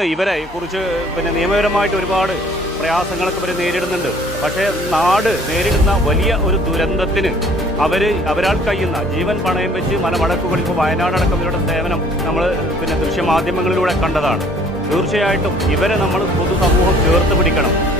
ഇവരെ കുറിച്ച് നിയമപരമായിട്ട് ഒരുപാട് പ്രയാസങ്ങളൊക്കെ ഇവർ നേരിടുന്നുണ്ട്. പക്ഷേ നാട് നേരിടുന്ന വലിയ ഒരു ദുരന്തത്തിന് അവരാൾ കഴിയുന്ന ജീവൻ പണയം വെച്ച് മലമടക്കുകളിൽ ഇപ്പോൾ വയനാടടക്കം ഇവരുടെ സേവനം നമ്മൾ ദൃശ്യമാധ്യമങ്ങളിലൂടെ കണ്ടതാണ്. തീർച്ചയായിട്ടും ഇവരെ നമ്മൾ പൊതുസമൂഹം ചേർത്ത് പിടിക്കണം.